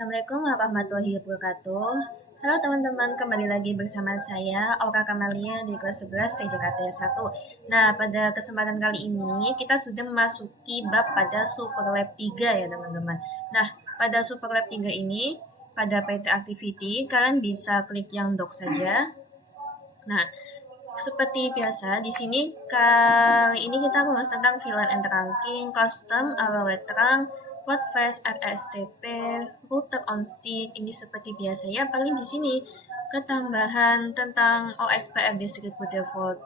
Assalamualaikum warahmatullahi wabarakatuh. Halo teman-teman, kembali lagi bersama saya Aura Kamalia di kelas 11 TJKT 1. Nah, pada kesempatan kali ini kita sudah memasuki bab pada Superlab 3 ya teman-teman. Nah, pada Superlab 3 ini, pada PT Activity, kalian bisa klik yang doc saja. Nah, seperti biasa, di sini kali ini kita membahas tentang VLAN and trunking, custom, allowed trunk, Podfast, RSTP, router on stick. Ini seperti biasa ya, paling di sini ketambahan tentang OSPF distributed default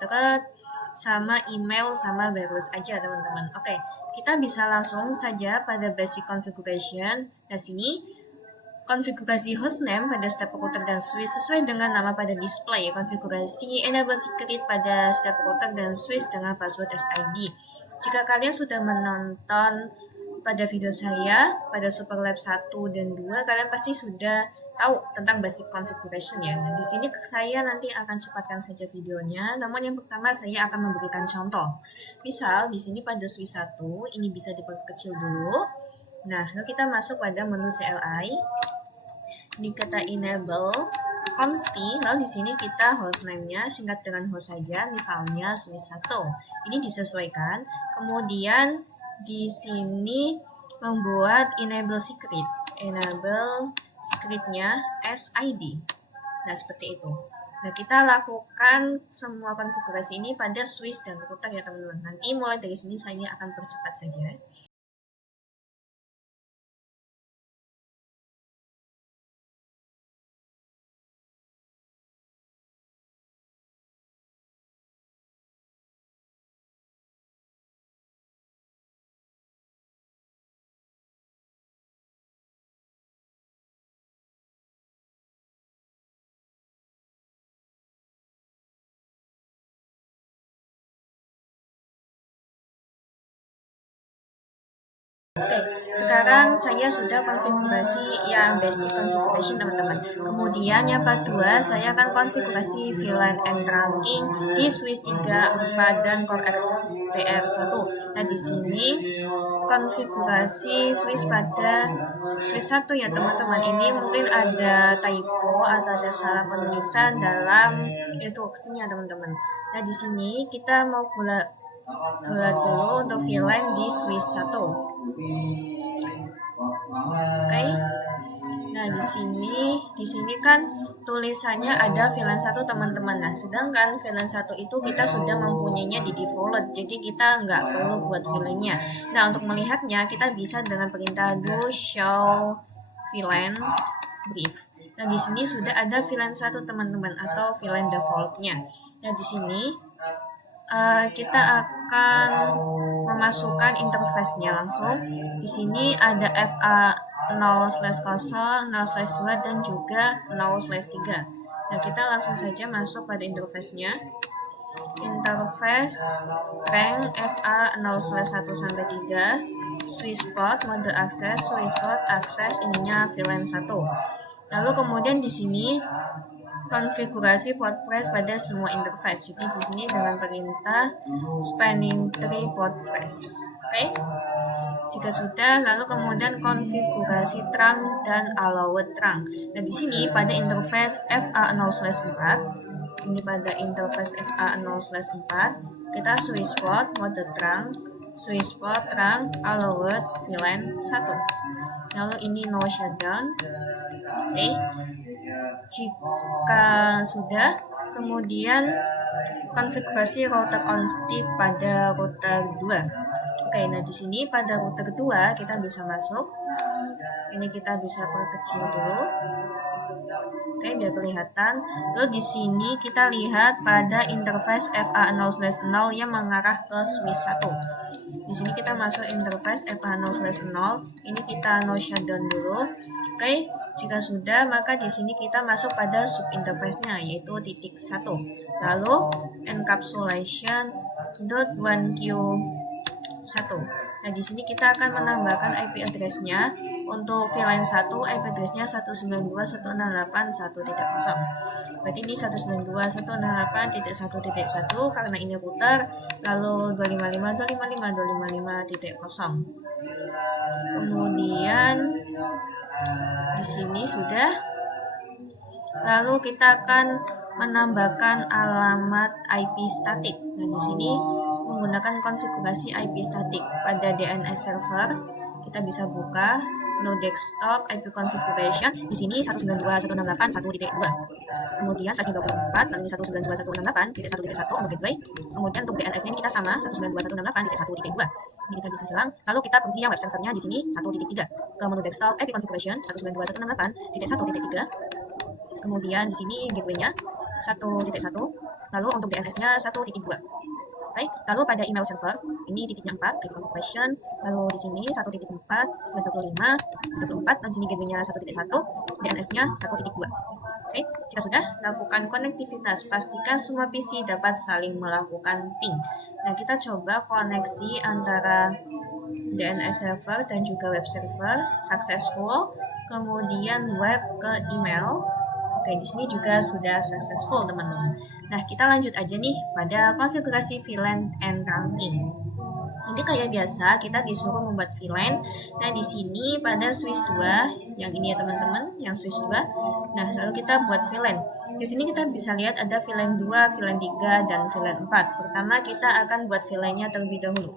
sama email sama wireless aja teman-teman. Oke, kita bisa langsung saja pada basic configuration. Nah, sini konfigurasi hostname pada step router dan switch sesuai dengan nama pada display. Konfigurasi enable secret pada step router dan switch dengan password SID. Jika kalian sudah menonton pada video saya pada Superlab 1 dan 2, kalian pasti sudah tahu tentang basic configuration ya. Nah, di sini saya nanti akan cepatkan saja videonya. Namun yang pertama saya akan memberikan contoh. Misal di sini pada switch 1 ini bisa diperkecil dulu. Nah, lalu kita masuk pada menu CLI. Ini kita enable consti, lalu di sini kita hostname-nya singkat dengan host saja, misalnya switch 1. Ini disesuaikan. Kemudian di sini membuat enable secretnya SID. Nah, seperti itu. Nah, kita lakukan semua konfigurasi ini pada switch dan router ya teman-teman. Nanti mulai dari sini saya akan percepat saja. Oke, sekarang saya sudah konfigurasi yang basic configuration teman-teman. Kemudian yang kedua, saya akan konfigurasi VLAN and trunking di switch 3, 4, dan core RTR1. Nah, di sini konfigurasi switch pada switch 1 ya teman-teman. Ini mungkin ada typo atau ada salah penulisan dalam instruksinya teman-teman. Nah, di sini kita mau bulat dulu untuk VLAN di switch 1. Oke. Nah, di sini kan tulisannya ada VLAN 1 teman-teman. Nah, sedangkan VLAN 1 itu kita sudah mempunyainya di default. Jadi kita nggak perlu buat VLAN-nya. Nah, untuk melihatnya kita bisa dengan perintah do show VLAN brief. Nah, di sini sudah ada VLAN 1 teman-teman atau VLAN default-nya. Nah, di sini kita akan memasukkan interface-nya langsung. Di sini ada FA 0/0, 0/2, dan juga 0/3. Nah, kita langsung saja masuk pada interface-nya. Interface rank FA 0/1 sampai 3, switch port, mode akses, switch port, akses, ininya VLAN 1. Lalu kemudian di sini konfigurasi port press pada semua interface. Jadi di sini dengan perintah spanning tree port press. Oke. Jika sudah, lalu kemudian konfigurasi trunk dan allowed trunk. Nah, di sini pada interface FA0/4, ini pada interface FA0/4, kita switch port, mode trunk, switch port, trunk, allowed, VLAN 1. Lalu ini no shutdown. Oke. Jika sudah, kemudian konfigurasi router on stick pada router 2. Oke, nah di sini pada router 2 kita bisa masuk. Ini kita bisa perkecil dulu. Oke, biar kelihatan. Lalu di sini kita lihat pada interface FA0/0 yang mengarah ke switch 1. Di sini kita masuk interface FA0/0. Ini kita no shutdown dulu. Oke, jika sudah, maka di sini kita masuk pada sub interface-nya yaitu titik 1. Lalu encapsulation .1q1. Nah, di sini kita akan menambahkan IP address-nya. Untuk VLAN 1, IP address-nya 192.168.1.0. Berarti ini 192.168.1.1 karena ini router, lalu 255.255.255.0. Kemudian Di sini sudah. Lalu kita akan menambahkan alamat IP static. Nah, di sini menggunakan konfigurasi IP static pada DNS server. Kita bisa buka no desktop IP configuration. Di sini 192.168.1.2. Kemudian 124, lalu 192.168.1.1 untuk gateway. Kemudian untuk DNS-nya ini kita sama 192.168.1.2. Ini kita bisa silang. Lalu kita pergi yang web servernya di sini 1.3 ke menu desktop IP configuration 192.168.1.3. Kemudian di sini gateway-nya 1.1. Lalu untuk DNS-nya 1.2. Oke, lalu pada email server ini titiknya 4, IP configuration, lalu di sini 1.4, 11.25, 1.4, dan di sini gateway-nya 1.1, DNS-nya 1.2. Oke, jika sudah, lakukan konektivitas, pastikan semua PC dapat saling melakukan ping. Nah, kita coba koneksi antara DNS server dan juga web server, successful, kemudian web ke email. Oke, di sini juga sudah successful, teman-teman. Nah, kita lanjut aja nih pada konfigurasi VLAN and routing. Nanti kayak biasa, kita disuruh membuat VLAN. Nah, di sini pada switch 2, yang ini ya teman-teman, yang switch 2. Nah, lalu kita buat VLAN. Di sini kita bisa lihat ada VLAN 2, VLAN 3, dan VLAN 4. Pertama, kita akan buat VLAN-nya terlebih dahulu.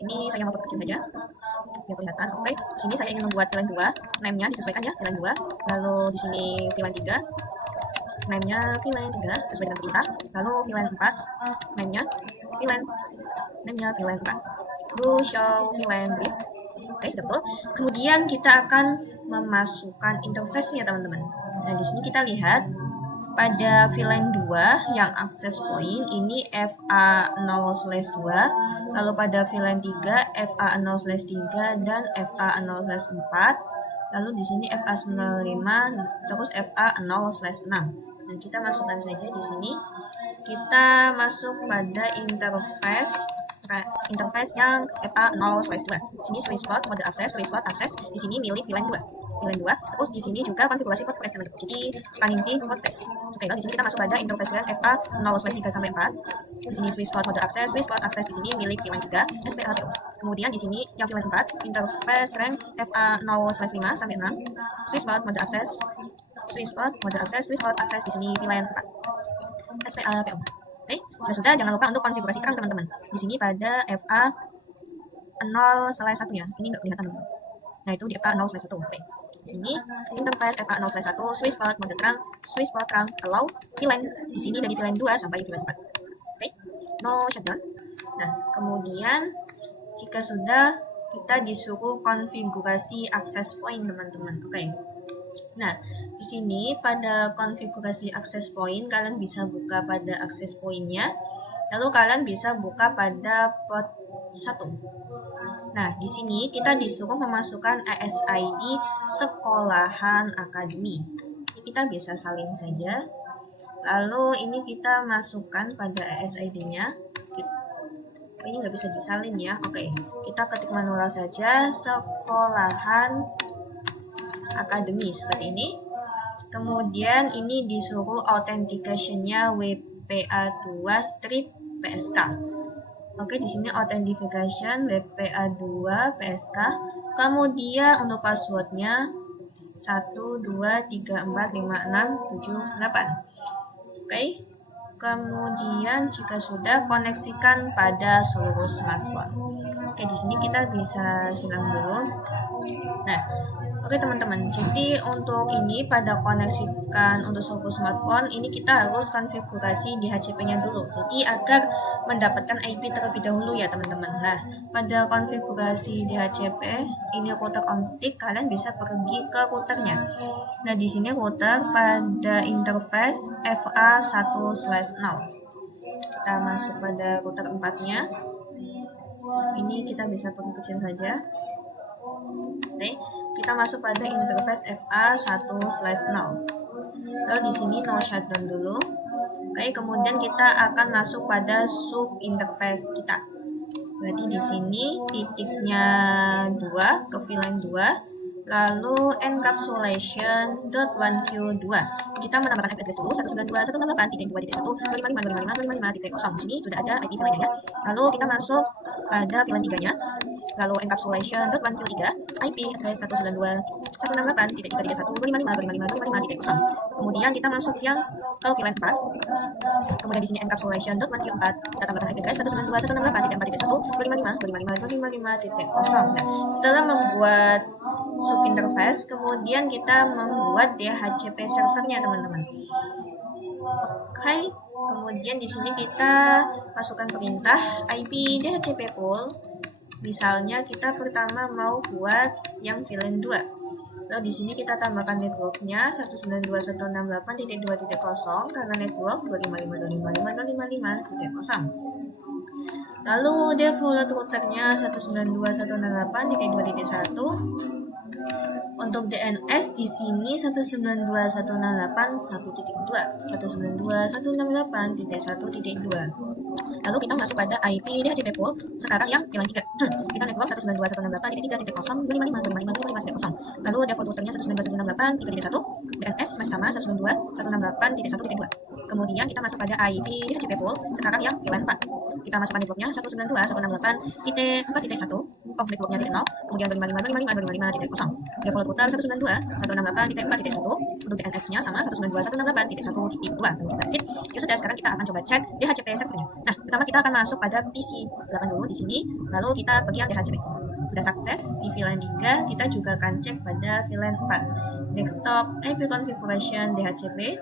Ini saya mau perkecil saja, biar kelihatan. Oke, di sini saya ingin membuat VLAN 2. Name-nya disesuaikan ya, VLAN 2. Lalu di sini VLAN 3. Name-nya VLAN 3 sesuai dengan perintah. Lalu VLAN 4. Name-nya VLAN. Name-nya VLAN 4. Go show VLAN brief. Oke, sudah betul. Kemudian kita akan memasukkan interface-nya, teman-teman. Nah, di sini kita lihat pada VLAN 2 yang access point ini FA0/2, lalu pada VLAN 3 FA0/3 dan FA0/4, lalu di sini FA95 terus FA0/6. Nah, kita masukkan saja di sini. Kita masuk pada interface yang FA0/2. Di sini switch port, mode akses, switch port akses. Di sini milik VLAN 2. VLAN 2. Terus di sini juga konfigurasi port present. Jadi spanning tree port face. Oke, lalu di sini kita masuk pada interface VLAN FA0/3 sampai 4. Di sini switch port mode akses, switch port akses di sini milik VLAN 3, SPA. Kemudian di sini yang VLAN 4, interface RAM FA0/5 sampai 6. Switch port mode akses, switch port mode akses, switch port akses di sini VLAN 4. SPA. Oke, sudah, jangan lupa untuk konfigurasi terang, teman-teman. Di sini pada FA0/1 ya. Ini nggak kelihatan, teman-teman. Nah, itu di FA0/1. Oke. Di sini interface FA0/1, switch port mode terang, switch port terang, allow VLAN. Di sini dari VLAN 2 sampai VLAN 4. Oke. No shutdown. Nah, kemudian jika sudah, kita disuruh konfigurasi access point, teman-teman. Oke. Nah, di sini pada konfigurasi access point, kalian bisa buka pada access point-nya. Lalu kalian bisa buka pada port 1. Nah, di sini kita disuruh memasukkan ASID sekolahan akademi. Ini kita bisa salin saja. Lalu ini kita masukkan pada ASID-nya. Ini nggak bisa disalin ya. Oke, kita ketik manual saja sekolahan akademi seperti ini. Kemudian ini disuruh authentication-nya WPA2 strip PSK. Oke, di sini authentication WPA2 PSK. Kemudian untuk passwordnya 123456778. Oke. Kemudian jika sudah, koneksikan pada seluruh smartphone. Oke, di sini kita bisa silang dulu. Nah, oke teman-teman, jadi untuk ini pada koneksikan untuk seluruh smartphone, ini kita harus konfigurasi di HCP-nya dulu. Jadi agar mendapatkan IP terlebih dahulu ya teman-teman. Nah, pada konfigurasi di HCP, ini router on stick, kalian bisa pergi ke routernya. Nah, di sini router pada interface FA1/0. Kita masuk pada router 4-nya. Ini kita bisa perkecil saja. Oke, kita masuk pada interface FA1/0. Lalu di sini no shutdown dulu. Oke, kemudian kita akan masuk pada sub interface kita. Berarti di sini titiknya 2 ke VLAN 2. Lalu encapsulation.1q2. Kita menambahkan IP address dulu 192.168.2.1.255.255.255.0. Di sini sudah ada IP VLAN-nya. Lalu kita masuk pada VLAN 3-nya. lalu encapsulation.143, IP address 192.168.331.255.255.255.0. Kemudian kita masuk yang ke VLAN 4. Kemudian di sini encapsulation.144, kita tambahkan IP address 192.168.3.1.255.255.255.0. Nah, setelah membuat subinterface, kemudian kita membuat DHCP servernya, teman-teman. Oke, kemudian di sini kita masukkan perintah IP DHCP pool. Misalnya kita pertama mau buat yang VLAN 2. Lalu di sini kita tambahkan networknya 192.168.2.0 karena network 255.255.255.0. Lalu default routernya 192.168.2.1. Untuk DNS di sini 192.168.1.2, 192.168.1.2. Lalu kita masuk pada IP DHCP pool sekarang yang VLAN 3. Kita network 192.168.3.3.0.255.255.255.0. Lalu default routernya 192.168.3.1, DNS masih sama 192.168.1.2. Kemudian kita masuk pada IP DHCP pool sekarang yang VLAN 4. Kita masukkan networknya 192.168.4.1. Oh, networknya titik 0, kemudian 255.255.255.0. Default router 192.168.4.1. Untuk DNS-nya sama 192.168.1.2. Sip. Ya sudah, sekarang kita akan coba cek DHCP servernya. Nah, pertama kita akan masuk pada PC 8 dulu di sini, lalu kita pergi yang DHCP. Sudah sukses di VLAN 3, kita juga akan cek pada VLAN 4. Desktop IP configuration DHCP.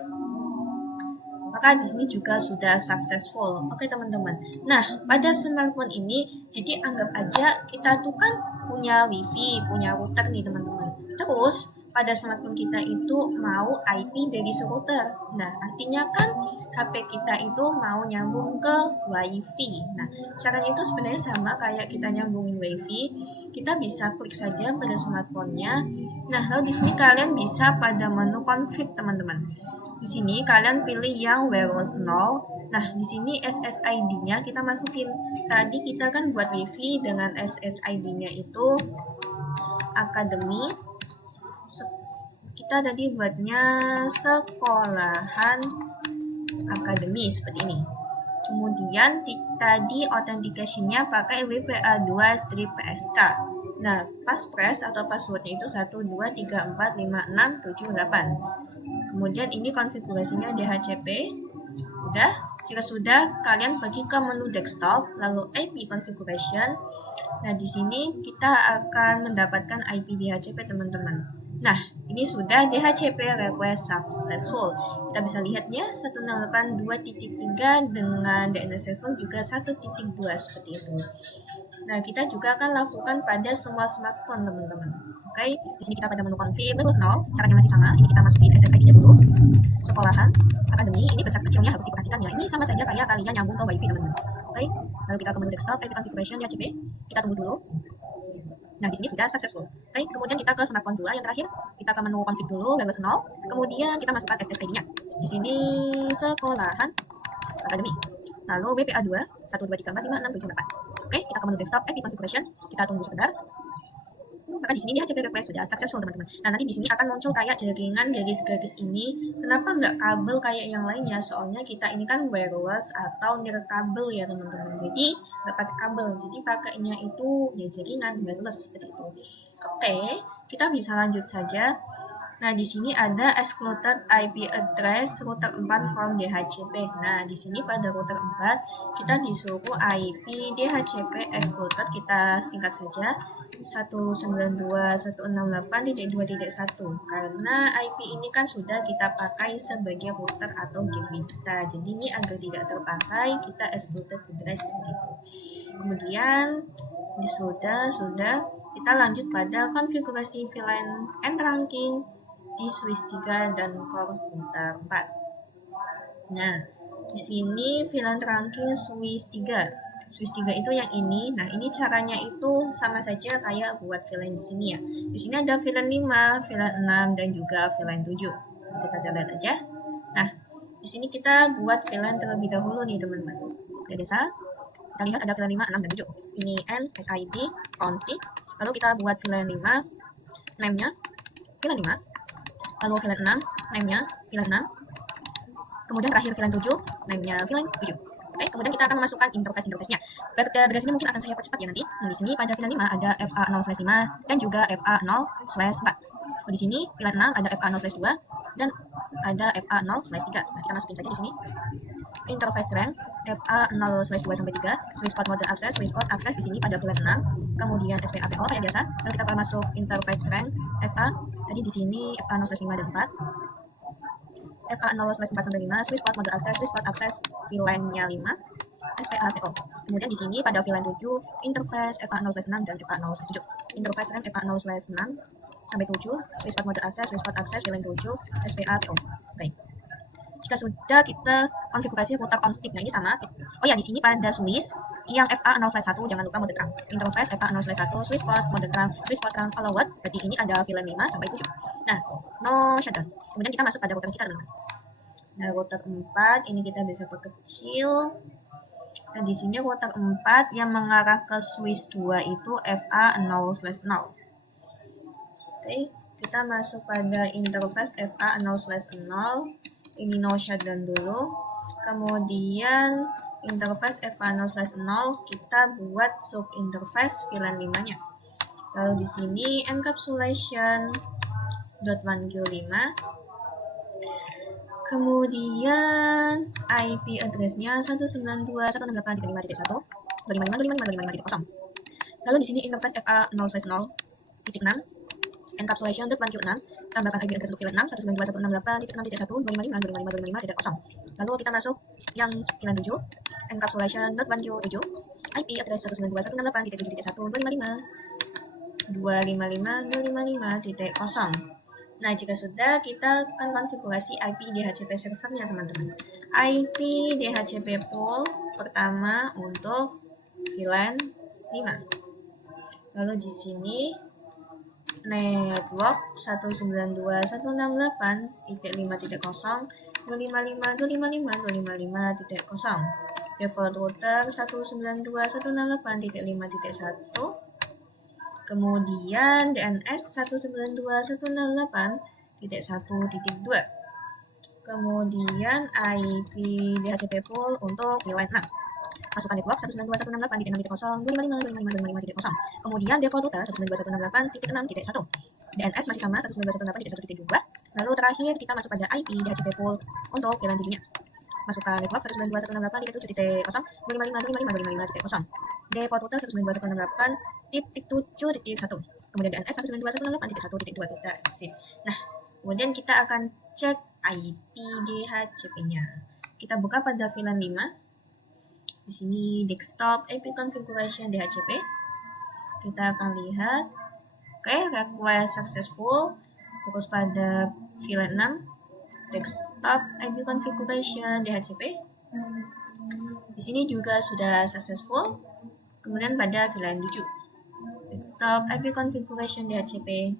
Maka di sini juga sudah successful. Oke, teman-teman. Nah, pada smartphone ini, jadi anggap aja kita tuh kan punya wifi, punya router nih, teman-teman. Terus pada smartphone kita itu mau IP dari router. Nah, artinya kan HP kita itu mau nyambung ke wifi. Nah, caranya itu sebenarnya sama kayak kita nyambungin wifi. Kita bisa klik saja pada smartphone-nya. Nah, lalu di sini kalian bisa pada menu config, teman-teman. Di sini kalian pilih yang wireless 0. Nah, di sini SSID-nya kita masukin. Tadi kita kan buat wifi dengan SSID-nya itu Academy. Kita tadi buatnya sekolahan Academy seperti ini. Kemudian tadi authentication-nya pakai WPA2-PSK. Nah, passphrase atau passwordnya itu 12345678. Kemudian ini konfigurasinya DHCP. Udah, jika sudah, kalian pergi ke menu desktop, lalu IP configuration. Nah, di sini kita akan mendapatkan IP DHCP, teman-teman. Nah, ini sudah DHCP request successful. Kita bisa lihatnya 168.2.3 dengan DNS server juga 1.2 seperti itu. Nah, kita juga akan lakukan pada semua smartphone, teman-teman. Oke, di sini kita pada menu config wireless 0, caranya masih sama. Ini kita masukin SSID-nya dulu. Sekolahan Academy, ini besar kecilnya harus diperhatikan ya. Ini sama saja kayak kalian nyambung ke wifi, teman-teman. Oke, lalu kita ke menu desktop, IP configuration DHCP. Kita tunggu dulu. Nah, di sini sudah successful. Oke, kemudian kita ke smartphone 2 yang terakhir. Kita ke menu config dulu, wireless 0. Kemudian kita masukkan SSID-nya. Di sini sekolahan Academy. Lalu WPA2 123456778. Oke, kita ke menu desktop, IP configuration. Kita tunggu sebentar. Maka di sini DHCP request sudah successful, teman-teman. Nah, nanti di sini akan muncul kayak jaringan garis-garis ini. Kenapa nggak kabel kayak yang lainnya? Soalnya kita ini kan wireless atau nirkabel ya, teman-teman. Jadi nggak pakai kabel. Jadi pakainya itu ya jaringan wireless seperti itu. Oke, kita bisa lanjut saja. Nah, di sini ada excluded IP address router 4 from DHCP. Nah, di sini pada router 4 kita disuruh IP DHCP excluded, kita singkat saja 192.168.2.1 karena IP ini kan sudah kita pakai sebagai router atau gateway kita. Jadi ini agar tidak terpakai kita excluded address begitu. Kemudian sudah kita lanjut pada konfigurasi VLAN and trunking di switch 3 dan core router 4. Nah, di sini VLAN trunking switch 3. Switch 3 itu yang ini. Nah, ini caranya itu sama saja kayak buat VLAN di sini ya. Di sini ada VLAN 5, VLAN 6 dan juga VLAN 7. Kita lihat aja. Nah, di sini kita buat VLAN terlebih dahulu nih, teman-teman. Oke, desa. Kita lihat ada VLAN 5, 6 dan 7. Ini N, SID, config. Lalu kita buat VLAN 5, name-nya VLAN 5. Lalu VLAN 6, name-nya VLAN 6. Kemudian terakhir VLAN 7, name-nya VLAN 7. Oke, kemudian kita akan memasukkan interface-nya. Berdasarkan ini mungkin akan saya percepat ya nanti. Nah, di sini pada VLAN 5 ada FA0/5 dan juga FA0/4. Di sini VLAN 6 ada FA0/2 dan ada FA0/3. Nah, kita masukin saja di sini. Interface rank FA0/2 sampai 3, switch port mode access, switch port access di sini pada VLAN 6, kemudian SPAPO kayak biasa. Lalu kita akan masuk interface rank FA, tadi di sini FA0/5 dan 4. FA0/4 sampai 5, switch port mode access VLAN-nya 5, SPAPO. Kemudian di sini pada VLAN 7, interface FA0/6 dan FA0/7. Interface rank FA0/6 sampai 7, switch port mode access VLAN 7, SPAPO. Oke. Jika sudah, kita konfigurasi router on stick. Nah, ini sama. Oh ya, di sini pada switch yang FA0/1 jangan lupa mode trunk. Interface FA0/1, switch port mode trunk followed. Berarti ini ada VLAN 5 sampai 7. Nah, no shutdown. Kemudian kita masuk pada router kita, teman-teman. Nah, router 4 ini kita bisa perkecil. Nah, di sini router 4 yang mengarah ke switch 2 itu FA0/0. Oke, kita masuk pada interface FA0/0. Ini no shutdown dulu. Kemudian interface FA0/0 kita buat sub interface VLAN 5-nya. Lalu di sini encapsulation.1Q5. Kemudian IP address-nya 192.168.5.1, 255.255.255.0. Lalu di sini interface FA0/0.6, encapsulation.1Q6, tambahkan IP address untuk VLAN 6, 192.168.6.1, 255.255.255.0. Lalu kita masuk yang VLAN 7, encapsulation.1Q7, IP address 192.168.7.1, 255.255.0. Nah, jika sudah, kita akan konfigurasi IP DHCP servernya, teman-teman. IP DHCP pool pertama untuk VLAN 5. Lalu di sini network 192.168.5.0, 255.255.255.0. Default router 192.168.5.1. Kemudian DNS 192.168.1.2. Kemudian IP DHCP pool untuk VLAN 6. Masukkan network 192.168.6.0, 255.255.255.0. Kemudian default router 192.168.6.1. DNS masih sama 192.168.1.2. Lalu terakhir kita masuk pada IP DHCP pool untuk VLAN 7-nya. Masukkan network 192.168.7.0, 255.255.255.0. Default router 192.168.7.1. Kemudian DNS 192.168.1.2 kita isi. Nah, kemudian kita akan cek IP DHCP-nya. Kita buka pada VLAN 5. Di sini desktop IP configuration DHCP. Kita akan lihat. Oke, request successful. Terus pada VLAN 6, desktop IP configuration DHCP. Di sini juga sudah successful. Kemudian pada VLAN 7, desktop IP configuration DHCP.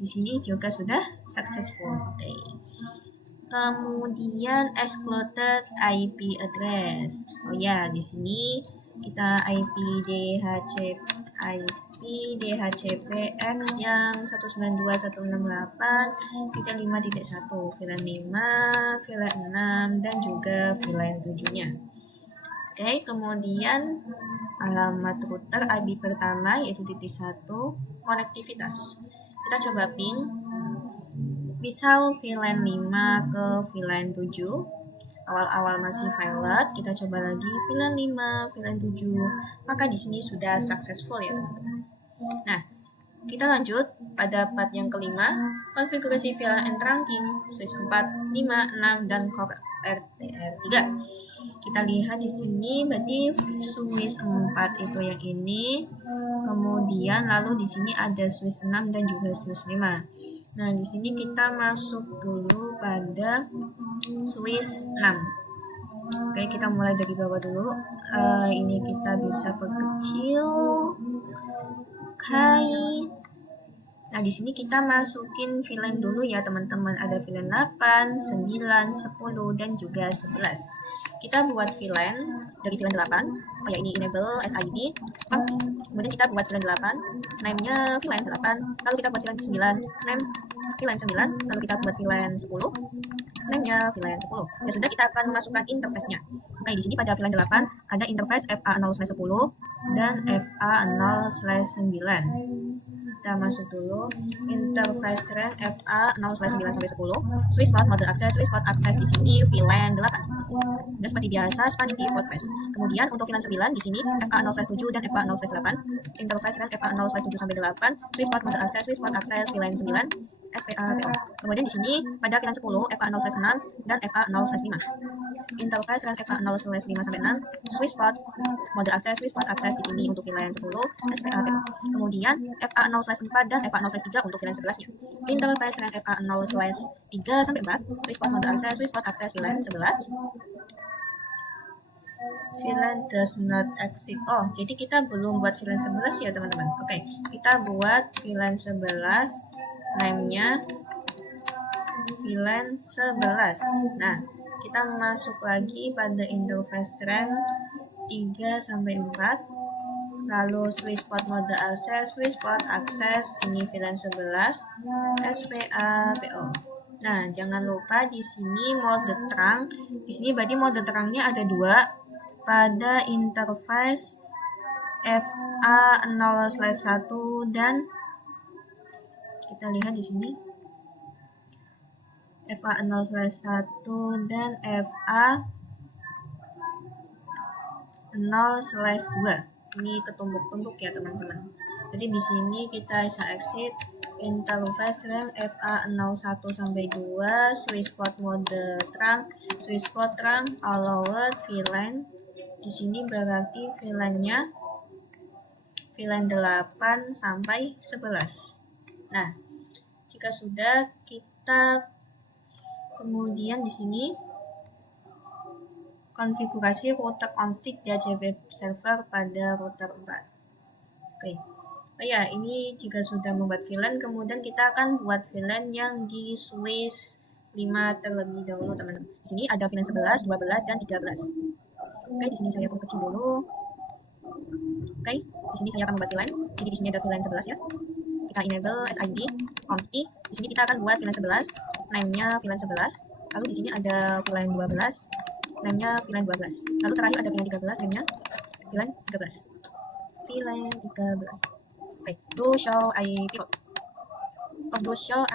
Di sini juga sudah successful. Oke. Kemudian excluded IP address. Oh ya, di sini kita IP DHCPX yang 192.168.5.1, VLAN 5, VLAN 6, dan juga VLAN 7-nya. Oke, kemudian alamat router IP pertama yaitu titik 1, konektivitas. Kita coba ping. Misal VLAN 5 ke VLAN 7. Awal-awal masih violet, kita coba lagi VLAN 5, VLAN 7. Maka di sini sudah successful ya, teman-teman. Nah, kita lanjut pada part yang kelima, konfigurasi VLAN and trunking, switch 4, 5, 6, dan core RTR3. Kita lihat di sini berarti switch 4 itu yang ini. Kemudian lalu di sini ada switch 6 dan juga switch 5. Nah, di sini kita masuk dulu pada switch 6. Oke, kita mulai dari bawah dulu. Ini kita bisa perkecil. Oke. Nah, di sini kita masukin VLAN dulu ya, teman-teman. Ada VLAN 8, 9, 10, dan juga 11. kita buat VLAN dari VLAN 8. Oh ya, ini enable SID. Kemudian kita buat VLAN 8, name-nya VLAN 8. Lalu kita buat VLAN 9, name VLAN 9. Lalu kita buat VLAN 10, name-nya VLAN 10. Ya sudah, kita akan memasukkan interface-nya. Oke, di sini pada VLAN 8 ada interface FA0/10 dan FA0/9. Kita masuk dulu interface RAN FA0/9 sampai 10. Switch port mode akses, di sini VLAN 8. Dan seperti biasa Spanity port face. Kemudian untuk VLAN 9 di sini FA0/7 dan FA0/8. Interface RAN FA0/7 sampai 8. Switch port mode akses, VLAN 9. SPA. Kemudian di sini pada VLAN 10 FA0/6 dan FA0/5. Interface RAN FA0/5 sampai 6. Switch port mode akses, di sini untuk VLAN 10 SPA. Kemudian FA0/4 dan FA0/3 untuk VLAN 11-nya. Interface RAN FA0/3 sampai 4. Switch port mode akses, VLAN 11. VLAN does not exist. Oh, jadi kita belum buat VLAN 11 ya teman-teman. Oke, kita buat VLAN 11. Name-nya VLAN 11. Nah, kita masuk lagi pada interface RAN 3 sampai 4. Lalu switch port mode akses, ini VLAN 11 SPA/PO. Nah, jangan lupa di sini mode terang. Di sini berarti mode terangnya ada 2 pada interface FA0/1 dan kita lihat di sini FA0/1 dan FA0/2. Ini ketumbuk-tumbuk ya teman-teman. Jadi di sini kita bisa exit interface RAM FA01 sampai 2, switch port mode terang, allowed VLAN. Di sini berarti VLAN-nya VLAN 8 sampai 11. Nah, jika sudah, kita kemudian di sini konfigurasi router config DHCP server pada router 4. Oke. Oh ya, ini jika sudah membuat VLAN, kemudian kita akan buat VLAN yang di switch 5 terlebih dahulu, teman-teman. Di sini ada VLAN 11, 12, dan 13. Oke, di sini saya kecil dulu. Oke, di sini saya akan membuat VLAN. Jadi di sini ada VLAN 11 ya. Kita enable SID, consti. Di sini kita akan buat VLAN 11, name-nya VLAN 11. Lalu di sini ada VLAN 12, name-nya VLAN 12. Lalu terakhir ada VLAN 13, name-nya VLAN 13. Oke, do show IP. Do show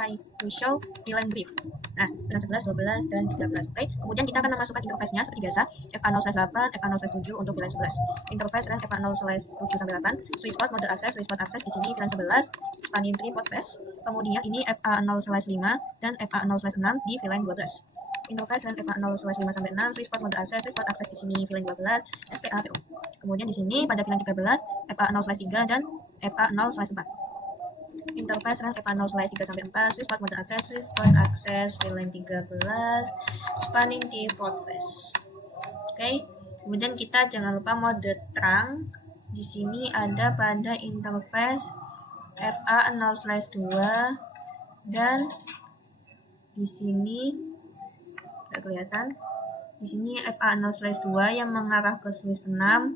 VLAN brief. Nah, VLAN 11, 12, dan 13. Oke, kemudian kita akan memasukkan interface-nya seperti biasa, FA0/8, FA0/7 untuk VLAN 11. Interface RAN FA0/7 sampai 8. Switch port mode akses, di sini VLAN 11, spanning tree port face. Kemudian ini FA0/5 dan FA0/6 di VLAN 12. Interface RAN FA0/5 sampai 6, switch port mode akses, di sini VLAN 12, SPA/PO. Kemudian di sini pada VLAN 13, FA0/3 dan FA0/4. Interface RAN FA0/3 sampai 4, switch port mode akses, VLAN 13, spanning tree port face. Oke, kemudian kita jangan lupa mode terang. Di sini ada pada interface FA0/2 dan di sini tidak kelihatan. Di sini FA0/2 yang mengarah ke switch 6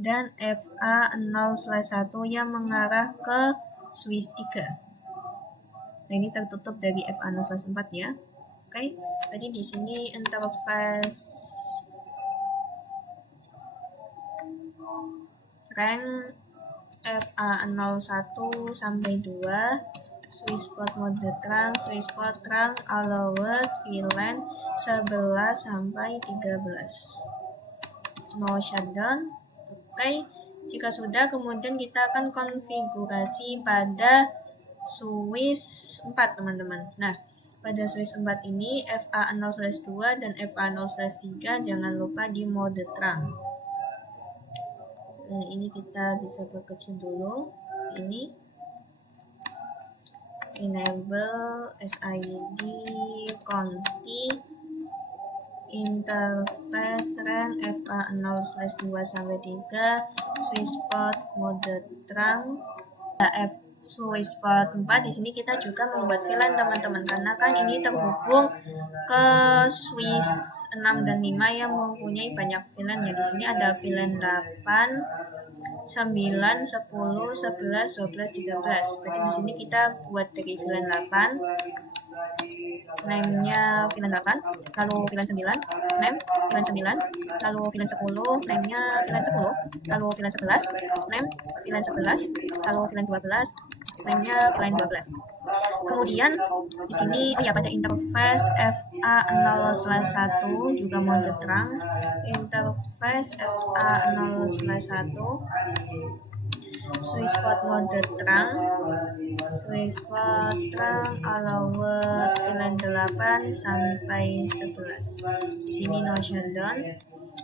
dan FA0/1 yang mengarah ke switch 3. Nah, ini tertutup dari FA0/4 ya. Oke, jadi di sini interface rank FA01 sampai 2, switch port mode terang, allowed VLAN 11 sampai 13. No shutdown. Oke. Jika sudah, kemudian kita akan konfigurasi pada switch 4, teman-teman. Nah, pada switch 4 ini FA0/2 dan FA0/3 jangan lupa di mode terang. Nah, ini kita bisa perkecil dulu. Ini enable SID consti interface RAN FA0/2 sampai 3, switch port mode terang, Swiss spot 4 di sini kita juga membuat VLAN teman-teman, karena kan ini terhubung ke Swiss 6 dan 5 yang mempunyai banyak VLAN ya. Di sini ada VLAN 8, 9, 10, 11, 12, 13. Berarti di sini kita buat dari VLAN 8, name-nya VLAN 8, lalu VLAN 9, name VLAN 9, lalu VLAN 10, name-nya VLAN 10, lalu VLAN 11, name VLAN 11, lalu VLAN 12, name-nya VLAN 12. Kemudian di sini pada interface FA0/1 juga mode terang, interface FA0/1 Swiss spot mode terang, Swiss spot terang allowed VLAN 8 sampai 11. Di sini no shutdown.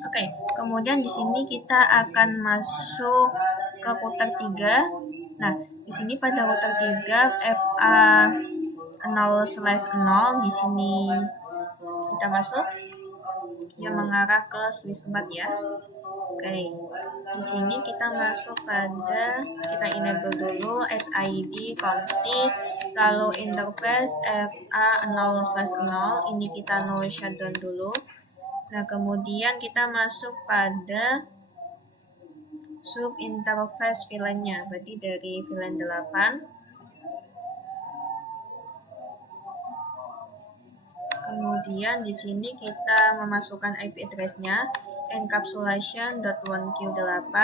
Oke, kemudian di sini kita akan masuk ke router 3. Nah, di sini pada router 3 FA 0/0 di sini kita masuk yang mengarah ke Swiss 4 ya. Oke. Di sini kita masuk pada, kita enable dulu SID config, lalu interface FA0/0 ini kita no shutdown dulu. Nah, kemudian kita masuk pada sub interface VLAN-nya, berarti dari VLAN 8. Kemudian di sini kita memasukkan IP address-nya encapsulation.1Q8,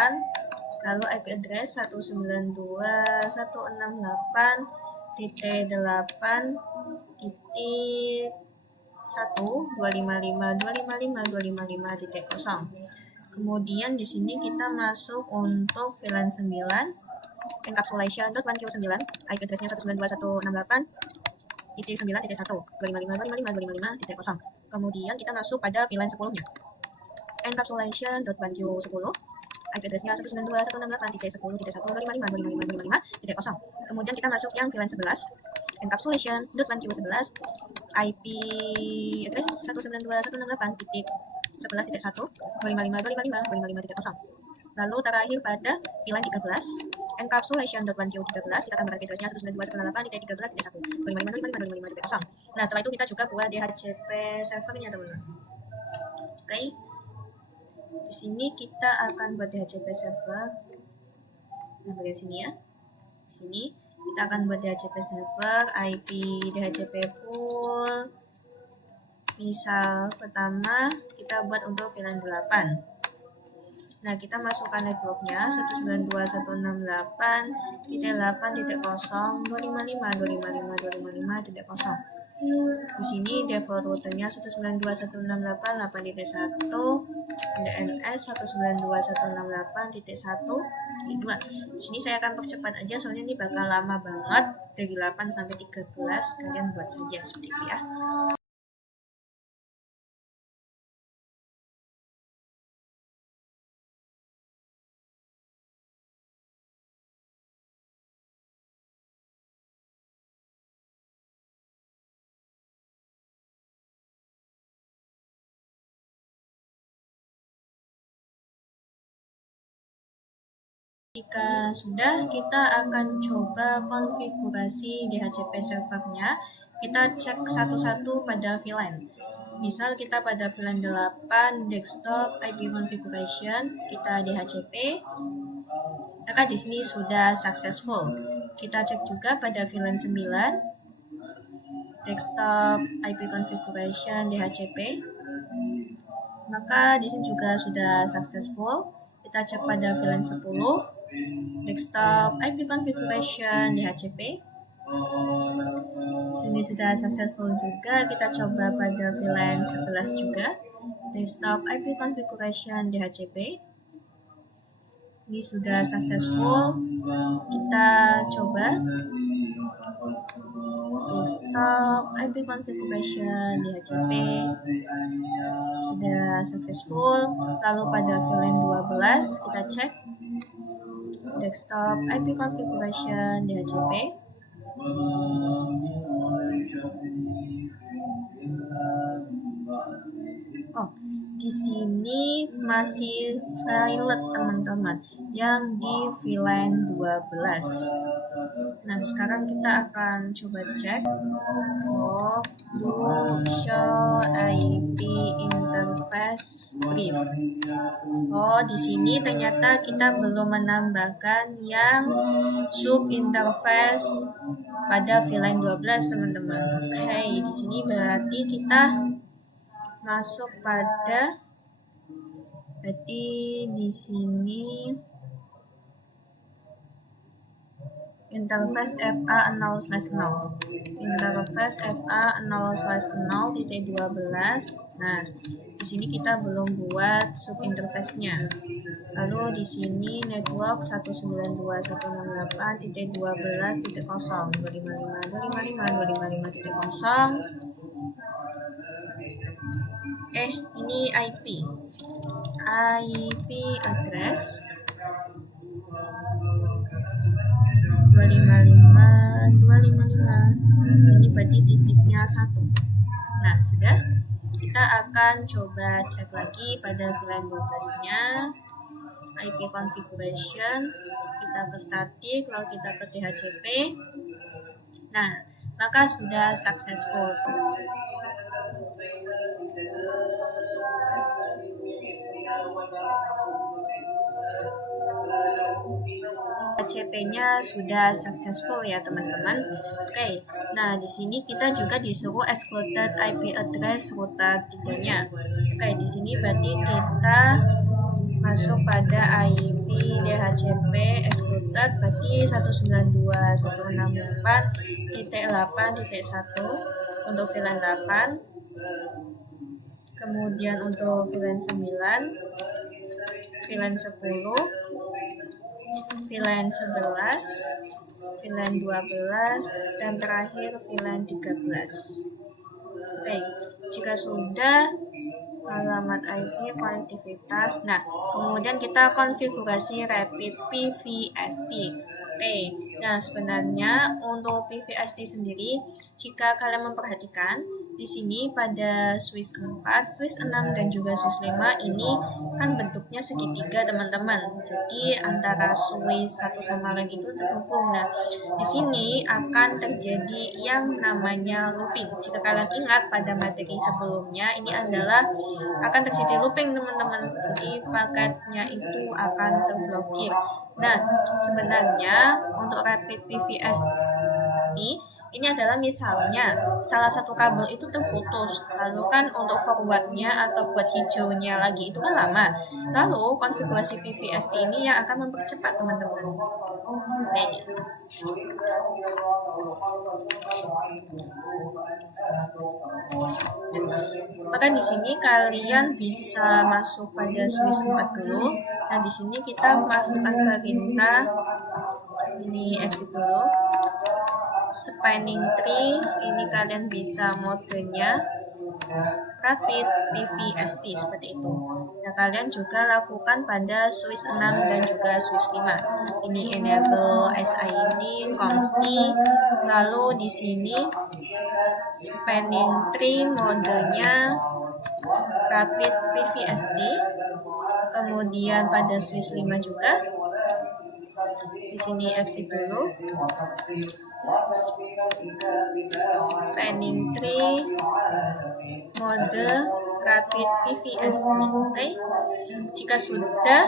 lalu IP address 192.168.1.255.255.255.0. Kemudian di sini kita masuk untuk VLAN 9 encapsulation.1Q9, IP address-nya 192.168.9.1.255.255.255.0. Kemudian kita masuk pada VLAN 10-nya. Encapsulation.1Q10, IP address-nya 192.168.10.1.255.255.0. Kemudian kita masuk yang VLAN 11, encapsulation.1Q11, IP address 192.168.11.1.255.255.255.0. Lalu terakhir pada VLAN 13, encapsulation.1Q13, kita tambah IP address-nya 192.168.13.1.255.255.255.0. Nah, setelah itu kita juga buat DHCP servernya teman-teman. Oke. Di sini kita akan buat DHCP server. Nah, bagian sini ya. Di sini kita akan buat DHCP server, IP DHCP pool. Misal pertama kita buat untuk VLAN 8. Nah, kita masukkan networknya 192.168.8.0.255.255.255.0. Di sini default routernya 192.168.8.1, DNS 192.168.1.2. Di sini saya akan percepat aja soalnya ini bakal lama banget, dari 8 sampai 13. Kalian buat saja seperti itu ya. Jika sudah, kita akan coba konfigurasi DHCP servernya. Kita cek satu-satu pada VLAN. Misal kita pada VLAN 8 desktop IP configuration, kita DHCP. Maka di sini sudah successful. Kita cek juga pada VLAN 9 desktop IP configuration DHCP. Maka di sini juga sudah successful. Kita cek pada VLAN 10 desktop IP configuration DHCP. Sini sudah successful juga. Kita coba pada VLAN 11 juga, desktop IP configuration DHCP. Ini sudah successful. Kita coba desktop IP configuration DHCP. Sudah successful. Lalu pada VLAN 12 kita cek desktop IP configuration DHCP. Oh, di sini masih silent teman-teman yang di VLAN 12. Nah, sekarang kita akan coba cek. Oh, do show IP interface brief. Oh, di sini ternyata kita belum menambahkan yang sub interface pada VLAN 12, teman-teman. Oke, di sini berarti kita masuk pada di sini interface FA 0/0, interface FA 0/0.12. Nah, di sini kita belum buat sub interface-nya. Lalu di sini network 192.168.12.0, 255.255.255.0. Ini IP address 255.255. Ini berarti titiknya 1. Nah, sudah. Kita akan coba cek lagi pada VLAN 12-nya. IP configuration, kita ke static, lalu kita ke DHCP. Nah, maka sudah successful. DHCP-nya sudah successful ya, teman-teman. Oke. Nah, di sini kita juga disuruh excluded IP address router 3-nya. Oke, di sini berarti kita masuk pada IP DHCP excluded berarti 192.168.8.1 untuk VLAN 8. Kemudian untuk VLAN 9, VLAN 10, VLAN 11, VLAN 12, dan terakhir VLAN 13. Oke, jika sudah alamat IP, konektivitas. Nah, kemudian kita konfigurasi Rapid PVST. Oke, nah sebenarnya untuk PVST sendiri, jika kalian memperhatikan, di sini pada switch 4, switch 6, dan juga switch 5 ini kan bentuknya segitiga, teman-teman. Jadi antara switch satu sama lain itu terhubung. Nah, di sini akan terjadi yang namanya looping. Jika kalian ingat pada materi sebelumnya, ini adalah akan terjadi looping, teman-teman. Jadi paketnya itu akan terblokir. Nah, sebenarnya untuk Rapid PVS ini adalah misalnya salah satu kabel itu terputus, lalu kan untuk forwardnya atau buat hijaunya lagi itu kan lama. Lalu konfigurasi PVST ini yang akan mempercepat, teman-teman. Oke. Maka di sini kalian bisa masuk pada switch 4 dulu. Nah, di sini kita masukkan perintah ini exit dulu. Spanning tree ini kalian bisa modenya Rapid PVST seperti itu. Nah, kalian juga lakukan pada switch 6 dan juga switch 5. Ini enable SID, const, lalu di sini spanning tree modenya Rapid PVST. Kemudian pada switch 5 juga. Di sini exit dulu. Spanning tree mode Rapid PVST. Oke. Jika sudah,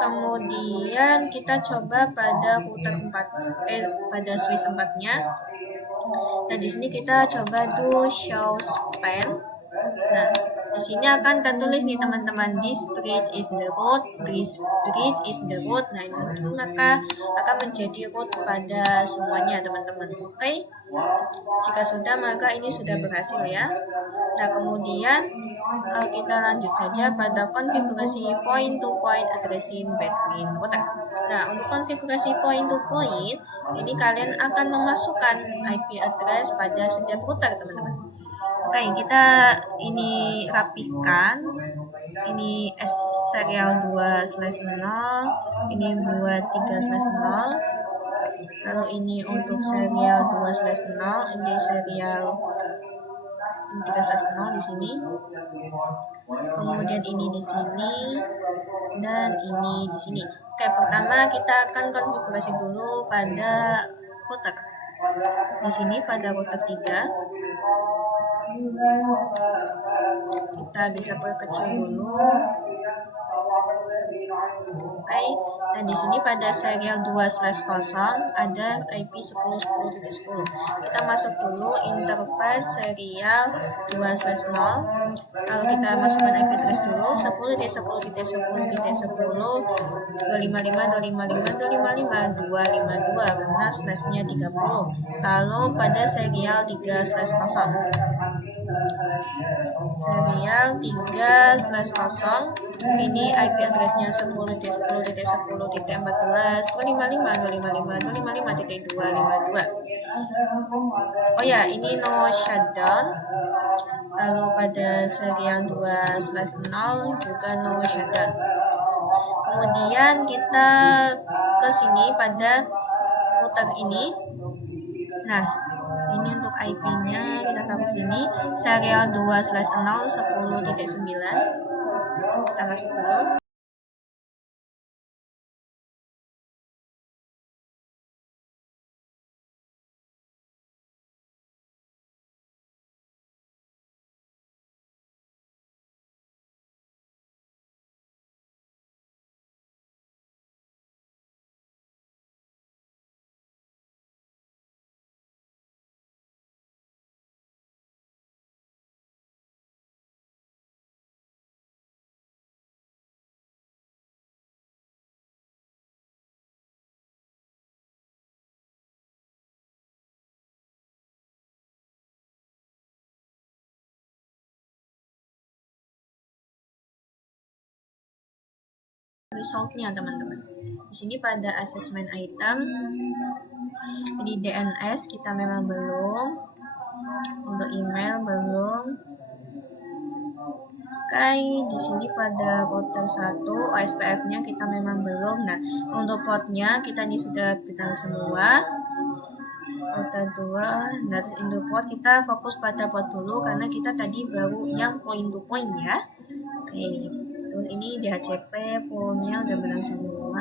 kemudian kita coba pada router 4 pada switch 4-nya. Nah, di sini kita coba do show span. Nah, di sini akan tertulis nih, teman-teman, this bridge is the root, this bridge is the root. Nah, ini maka akan menjadi root pada semuanya, teman-teman. Oke. Jika sudah, maka ini sudah berhasil ya. Nah, kemudian kita lanjut saja pada konfigurasi point-to-point addressing between router. Nah, untuk konfigurasi point-to-point, ini kalian akan memasukkan IP address pada setiap router, teman-teman. Oke, kita ini rapihkan. Ini serial 2/0, ini buat 3/0. Lalu ini untuk serial 2/0, ini serial 3/0 di sini. Kemudian ini di sini. dan ini di sini. Oke, pertama kita akan konfigurasi dulu pada router. Di sini pada router 3 kita bisa perkecil dulu. Oke, nah di sini pada serial 2/0 ada IP 10.10.10. Kita masuk dulu interface serial 2/0. Kalau kita masukkan IP address dulu 10.10.10.10 255.255.255.252 karena slashnya 30. Lalu pada serial 3/0 ini IP addressnya 10.10.10.14 255.255.255.252. Oh ya, ini no shutdown. Lalu pada serial 2/0 juga no shutdown. Kemudian kita ke sini pada router ini. Nah, ini untuk IP-nya kita taruh sini serial 2/0 10.9. Kita masuk dulu. Resultnya teman-teman. Di sini pada assessment item di DNS kita memang belum, untuk email belum. Oke, di sini pada router 1 OSPF-nya kita memang belum. Nah, untuk portnya kita ini sudah bintang semua. Router 2, nah untuk port kita fokus pada port dulu karena kita tadi baru yang point to point ya. Oke. Terus ini DHCP poolnya udah benar semua,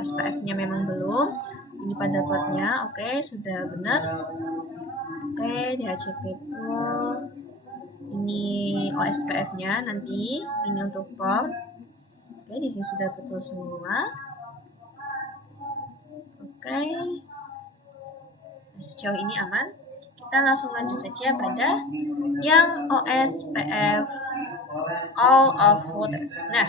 SPF-nya memang belum. Ini pada portnya, oke sudah benar. Oke, DHCP pool. Ini OSPF-nya nanti, ini untuk port. Oke, di sini sudah betul semua. Oke. Nah, sejauh ini aman. Kita langsung lanjut saja pada yang OSPF all of routers. Nah,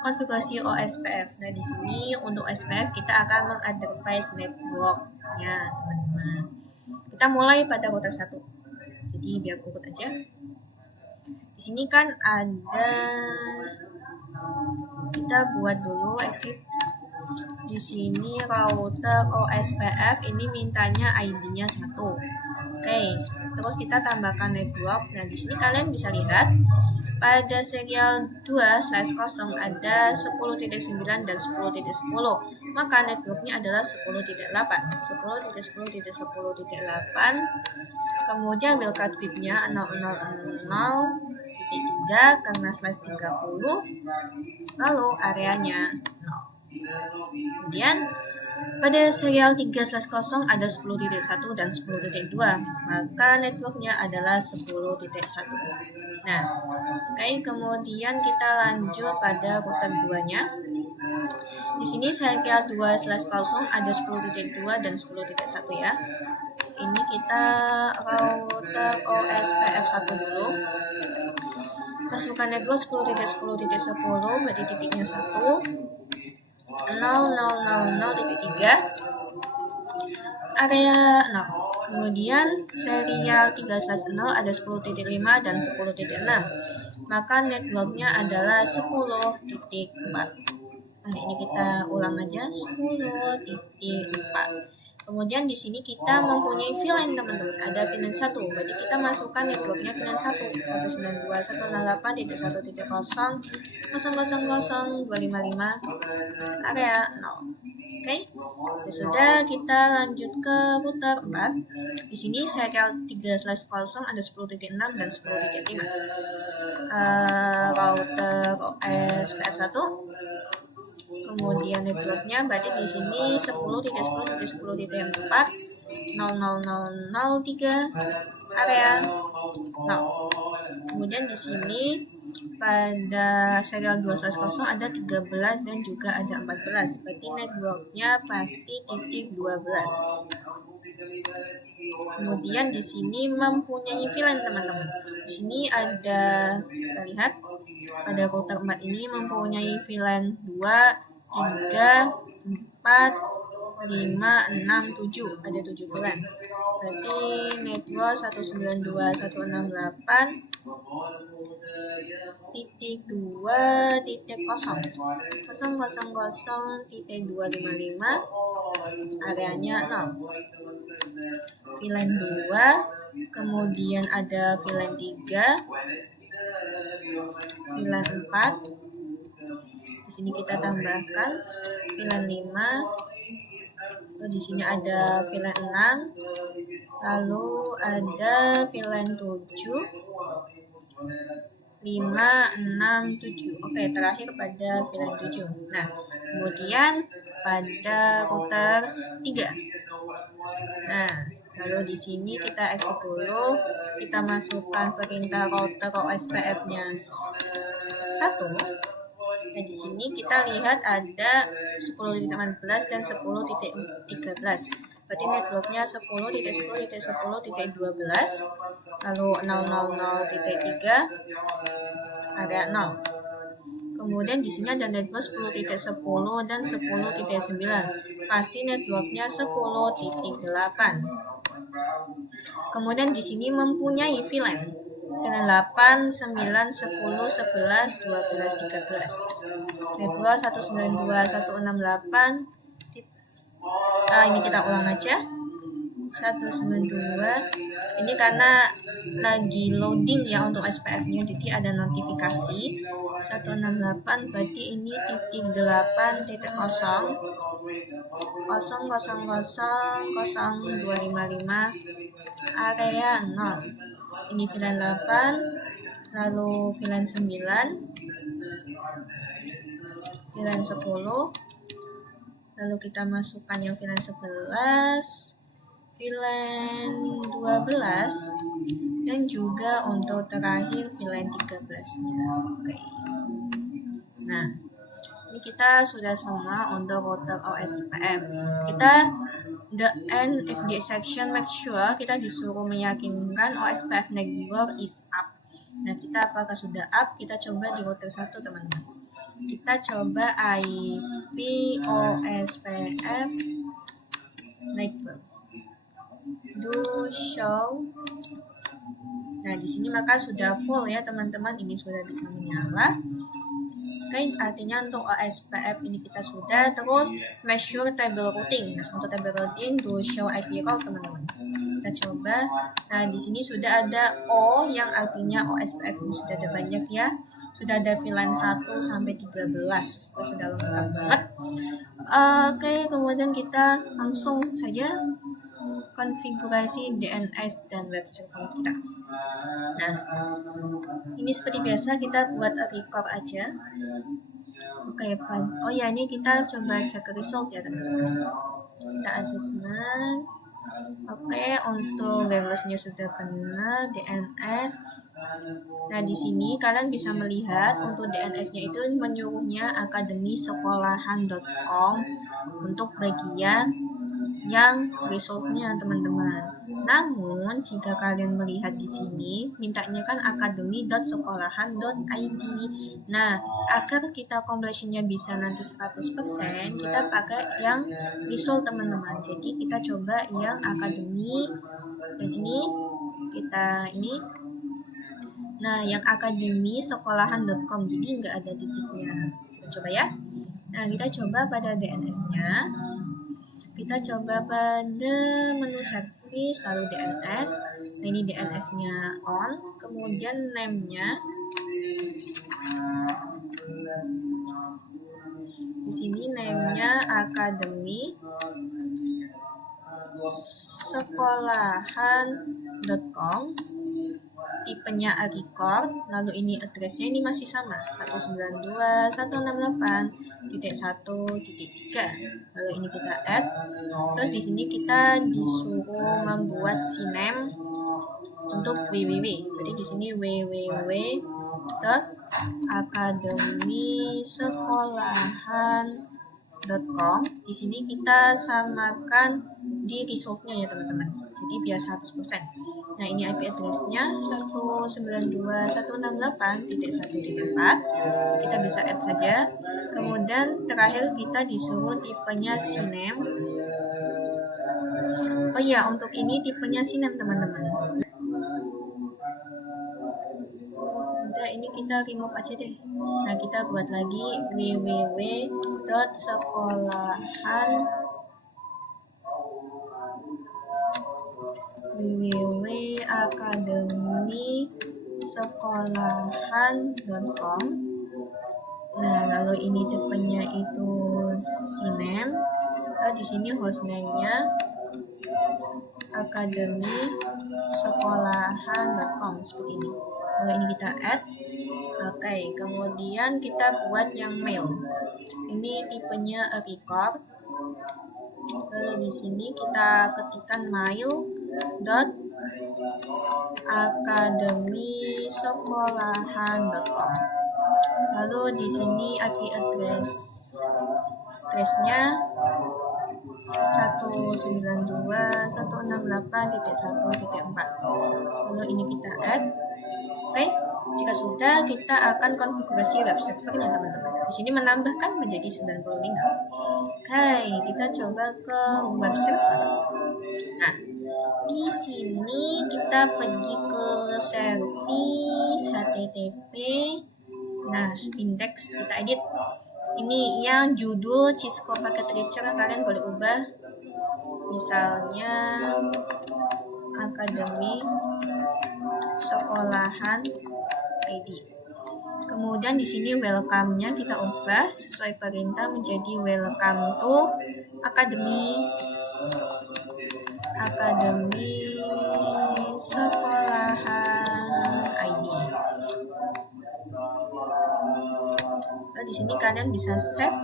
konfigurasi OSPF. Nah, di sini untuk OSPF kita akan mengadvise network-nya, teman-teman. Kita mulai pada router 1. Jadi biar urut aja. Di sini kan ada, kita buat dulu exit. Di sini router OSPF ini mintanya ID-nya 1. Oke, terus kita tambahkan network. Nah, di sini kalian bisa lihat pada serial 2/0 ada 10.9 dan 10.10. Maka networknya adalah 10.8. 10.10.10.8. Kemudian wildcard bitnya 000.3 karena slash 30. Lalu areanya 0. Kemudian pada serial 3/0 ada 10.1 dan 10.2, maka networknya adalah 10.1. Nah, oke, kemudian kita lanjut pada router 2-nya. Di sini serial 2/0 ada 10.2 dan 10.1 ya. Ini kita router OSPF 1 dulu. Masukkan network 10.10.10, berarti titiknya 1. 0.0.0.3 area 0. Kemudian serial 3/0 ada 10.5 dan 10.6. Maka networknya adalah 10.4. Nah, ini kita ulang aja 10.4. Kemudian di sini kita mempunyai VLAN teman-teman. Ada VLAN 1. Berarti kita masukkan networknya VLAN 1 192.168.1.0.0.0.255 area 0. Oke. Ya sudah, kita lanjut ke router 4. Di sini serial 3/0 ada 10.6 dan 10.5. Router OSPF 1 kemudian networknya berarti di sini 10.10.10.4 00003 area 0. Kemudian di sini pada serial 200 ada 13 dan juga ada 14. Berarti networknya pasti titik 12. Kemudian di sini mempunyai VLAN teman-teman. Di sini ada, kita lihat pada router 4 ini mempunyai VLAN 2, 3, 4, 5, 6, 7. Ada 7 VLAN. Berarti network 192.168.2.000.255 areanya 0. VLAN 2, kemudian ada VLAN 3, VLAN 4. Di sini kita tambahkan VLAN 5. Di sini ada VLAN 6. Lalu ada VLAN 7, 5, 6, 7. Oke, terakhir pada VLAN 7. Nah, kemudian pada router 3. Nah, lalu di sini kita exit dulu. Kita masukkan perintah router OSPF-nya 1. Nah, di sini kita lihat ada 10.14 dan 10.13. Berarti networknya 10.10.10.12, lalu 000.3 area 0. Kemudian di sini ada network 10.10 dan 10.9. Pasti networknya 10.8. Kemudian di sini mempunyai VLAN 8, 9, 10, 11, 12, 13. Network 192.168. Ini kita ulang aja. 192. Ini karena lagi loading ya untuk SPF-nya, jadi ada notifikasi 168. Berarti ini titik 8.0 0000255 area 0. Ini VLAN 8, lalu VLAN 9, VLAN 10, lalu kita masukkan yang VLAN 11, VLAN 12, dan juga untuk terakhir VLAN 13-nya. Oke. Nah, ini kita sudah semua untuk router OSPF. Kita the end FD section make sure kita disuruh meyakinkan OSPF network is up. Nah, kita apakah sudah up? Kita coba di router 1, teman-teman. Kita coba IP OSPF network. Do show. Nah, di sini maka sudah full ya, teman-teman. Ini sudah bisa menyala. Oke, artinya untuk OSPF ini kita sudah. Terus measure table routing. Nah, untuk table routing do show IP route, teman-teman. Kita coba. Nah, di sini sudah ada O yang artinya OSPF ini sudah ada banyak ya. Sudah ada VLAN 1 sampai 13. Sudah lengkap banget. Oke, kemudian kita langsung saja konfigurasi DNS dan web server kita. Nah, ini seperti biasa kita buat record aja. Oke, oh ya, ini kita coba cek result ya, teman-teman. Kita assessment. Oke, untuk wirelessnya sudah benar, DNS. Nah, di sini kalian bisa melihat untuk DNS-nya itu menyuruhnya akademisekolahan.com untuk bagian yang resultnya, teman-teman. Namun jika kalian melihat di sini mintanya kan akademi.sekolahan.id. Nah, agar kita completionnya bisa nanti 100%, kita pakai yang result, teman-teman. Jadi kita coba yang akademi, dan ini kita ini. Nah, yang akademisekolahan.com, jadi nggak ada titiknya. Kita coba ya. Nah, kita coba pada DNS-nya. Kita coba pada menu service, lalu DNS. Nah, ini DNS-nya on, kemudian name-nya. Di sini name-nya akademi sekolahan.com. tipenya record, lalu ini addressnya ini masih sama 192.168.1.3. Lalu ini kita add. Terus di sini kita disuruh membuat CNAME untuk www. Jadi di sini www.akademisekolahan.com. Di sini kita samakan di resultnya ya teman-teman. Jadi biar 100%. Nah, ini IP address-nya 192.168.1.4. Kita bisa add saja. Kemudian terakhir kita disuruh tipenya CNAME. Oh iya, untuk ini tipenya CNAME teman-teman. Udah, ini kita remove aja deh. Nah, kita buat lagi www.akademisekolahan.com. Nah, lalu ini tipenya itu CNAME. Lalu di sini hostname-nya akademisekolahan.com seperti ini. Lalu ini kita add. Oke, kemudian kita buat yang mail. Ini tipenya record. Lalu di sini kita ketikkan mail.akademisekolahan.com. Lalu di sini IP address-nya 192.168.1.4. Lalu ini kita add. Oke, jika sudah, kita akan konfigurasi web servernya teman-teman. Di sini menambahkan menjadi 95. Oke, kita coba ke web server. Nah, di sini kita pergi ke service http. Nah, index kita edit. Ini yang judul Cisco Packet Tracer kalian boleh ubah. Misalnya Akademi Sekolahan ID. Kemudian di sini welcome-nya kita ubah sesuai perintah menjadi welcome to Akademi Sekolahan ID. Nah, di sini kalian bisa save.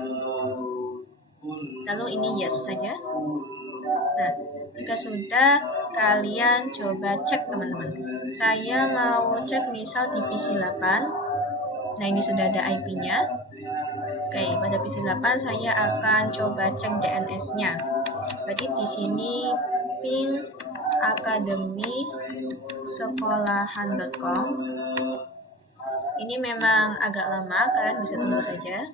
Lalu ini yes saja. Nah, jika sudah, kalian coba cek teman-teman. Saya mau cek misal di PC 8. Nah, ini sudah ada IP-nya. Oke, pada PC 8 saya akan coba cek DNS-nya. Berarti di sini ping akademisekolahan.com. Ini memang agak lama, kalian bisa tunggu saja.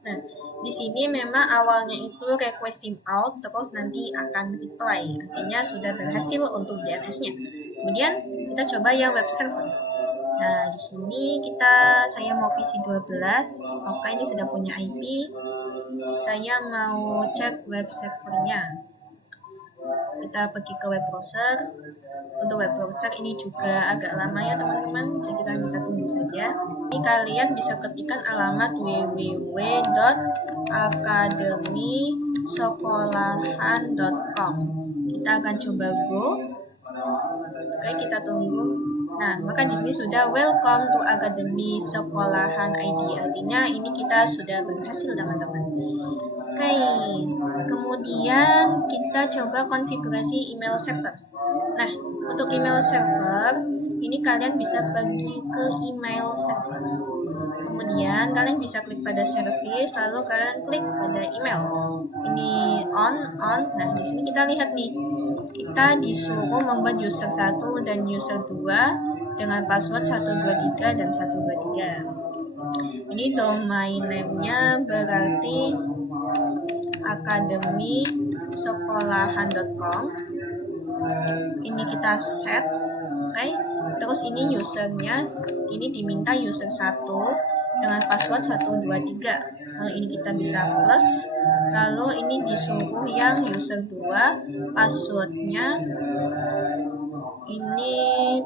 Nah, di sini memang awalnya itu request timeout, terus nanti akan reply. Artinya sudah berhasil untuk DNS-nya. Kemudian kita coba yang web server. Nah, di sini saya mau PC 12. Oke, ini sudah punya IP. Saya mau cek web servernya. Kita pergi ke web browser. Untuk web browser ini juga agak lama ya teman-teman, jadi kalian bisa tunggu saja. Ini kalian bisa ketikkan alamat www.akademisekolahan.com. Kita akan coba go. Oke, kita tunggu. Nah, maka di sini sudah welcome to Akademi Sekolahan ID. Artinya ini kita sudah berhasil teman-teman. Oke, kemudian kita coba konfigurasi email server. Nah, untuk email server, ini kalian bisa pergi ke email server. Kemudian kalian bisa klik pada service, lalu kalian klik pada email. Ini on. Nah, di sini kita lihat nih. Kita disuruh membuat user 1 dan user 2 dengan password 123 dan 123. Ini domain name-nya berarti akademisekolahan.com. Ini kita set. Oke. Terus ini usernya, ini diminta user 1 dengan password 123. Lalu ini kita bisa plus. Lalu ini disuruh yang user 2, passwordnya ini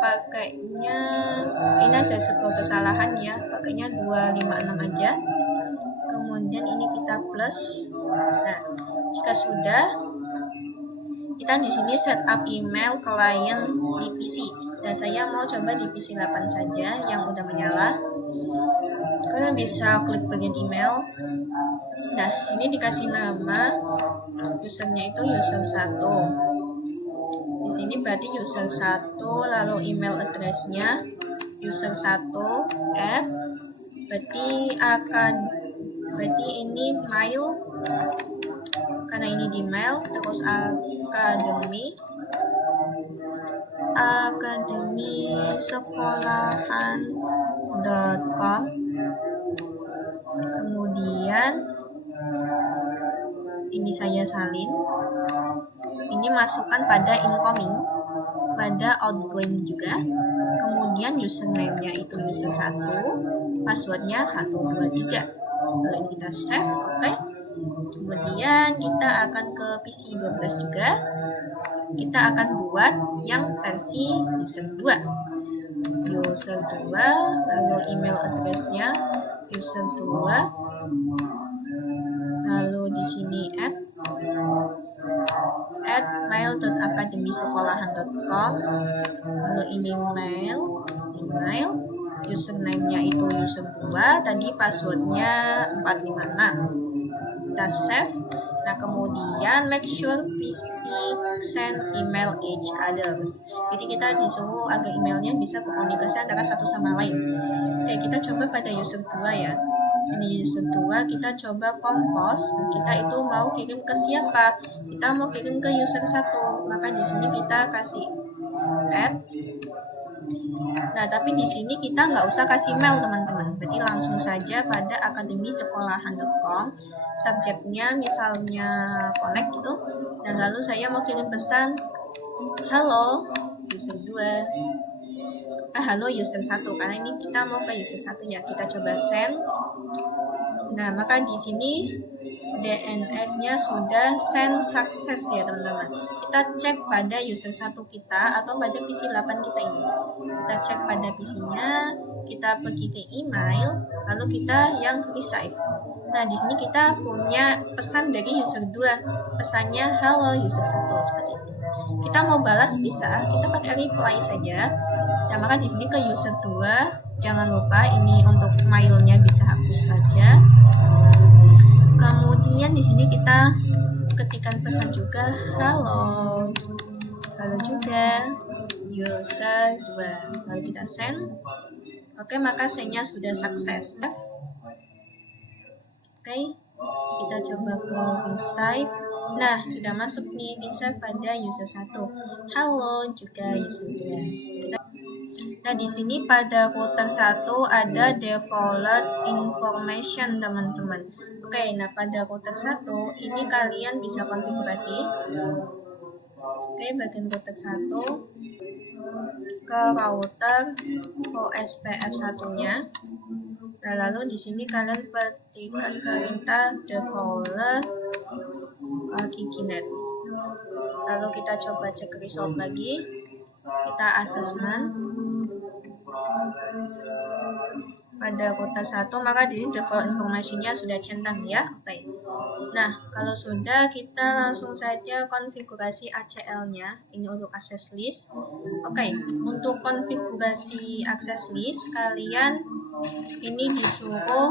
pakainya, ini ada sebuah kesalahan ya, pakainya 256 aja. Kemudian ini kita plus. jika sudah, kita di sini setup email klien di PC. Dan saya mau coba di PC 8 saja yang udah menyala. Kalian bisa klik bagian email. Nah, ini dikasih nama usernya itu user 1. Di sini berarti user 1, lalu email address-nya user 1 at berarti ini mail, karena ini di mail, terus akademi sekolahan.com, kemudian ini saya salin, ini masukkan pada incoming, pada outgoing juga, kemudian username-nya itu user 1, passwordnya 123, lalu kita save. Oke. Kemudian kita akan ke PC 12 juga, kita akan buat yang versi user 2, lalu email address-nya user 2, lalu di sini at mail.akademisekolahan.com, lalu ini email, username-nya itu user 2, tadi passwordnya 456, kita save. Nah, kemudian make sure PC send email each others. Jadi kita disuruh agar emailnya bisa berkomunikasi antara satu sama lain. Oke, kita coba pada user 2 ya. Ini user 2, kita coba compose. Kita itu mau kirim ke siapa? Kita mau kirim ke user 1. Maka di sini kita kasih add. Nah, tapi di sini kita nggak usah kasih mail, teman-teman. Berarti langsung saja pada akademisekolahan.com. Subjeknya misalnya connect gitu. Dan lalu saya mau kirim pesan, halo user 2. Halo user 1, karena ini kita mau ke user 1 ya. Kita coba send. Nah, maka di sini DNS-nya sudah send success ya, teman-teman. Kita cek pada user 1 kita atau pada PC 8 kita ini. Kita cek pada PC-nya, kita pergi ke email, lalu kita yang receive. Nah, di sini kita punya pesan dari user 2. Pesannya hello user 1 seperti itu. Kita mau balas bisa, kita pakai reply saja. Nah, maka di sini ke user 2, jangan lupa ini untuk mailnya bisa hapus saja. Kemudian di sini kita ketikkan pesan juga, halo juga user 2, lalu kita send. Oke, maka sendnya sudah sukses. Oke, kita coba ke receive. Nah, sudah masuk nih, bisa pada user 1. Halo juga user 2. Nah, di sini pada router 1 ada default information, teman-teman. Oke, nah pada router 1 ini kalian bisa konfigurasi. Oke, bagian router 1 ke router OSPF 1-nya. Nah, lalu di sini kalian ketikkan perintah default Kikinet. Lalu kita coba cek result lagi. Kita assessment. Pada router 1, maka di default informasinya sudah centang ya. Oke. Nah, kalau sudah, kita langsung saja konfigurasi ACL-nya. Ini untuk access list. Oke, untuk konfigurasi access list, kalian ini disuruh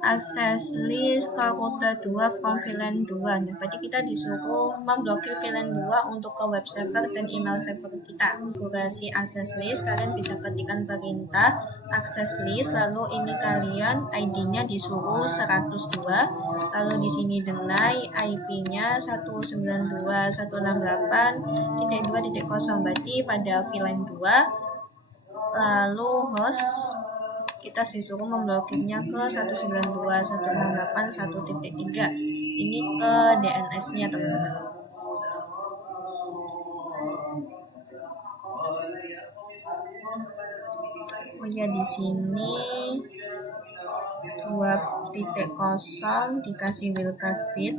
access list ke router 2 from VLAN 2. Nah, berarti kita disuruh memblokir VLAN 2 untuk ke web server dan email server kita. Konfigurasi access list, kalian bisa ketikkan perintah access list, lalu ini kalian ID-nya disuruh 102, lalu di sini deny, IP-nya 192.168.2.0, berarti pada VLAN 2, lalu host kita disuruh memblokirnya ke 192.168.1.3. Ini ke DNS-nya, teman-teman. Oh ya, di sini 2.0 dikasih wildcard bit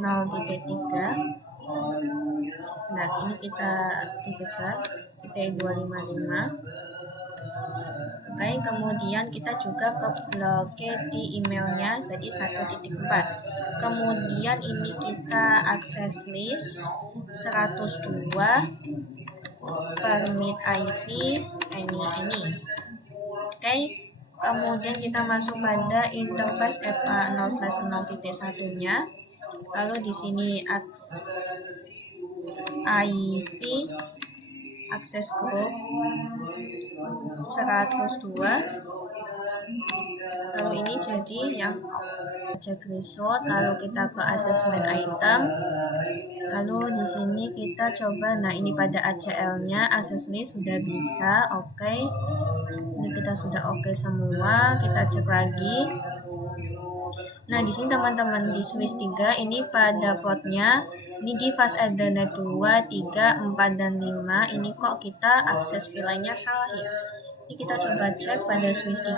0.3. Nah, ini kita besar, titik 255. Oke, kemudian kita juga ke blokir di emailnya tadi 1.4. Kemudian ini kita akses list 102 permit IP ini. Oke, kemudian kita masuk pada interface FA0/0.1-nya. Lalu di sini IP akses group 102. Lalu ini jadi yang cek result, lalu kita ke assessment item. Lalu di sini kita coba, nah ini pada ACL-nya access list sudah bisa, oke. Ini kita sudah oke semua, kita cek lagi. Nah, di sini teman-teman di Swiss 3 ini pada potnya ini di fast addenda 2, 3, 4 dan 5 ini kok kita akses filenya salah ya. Ini kita coba cek pada Swiss 3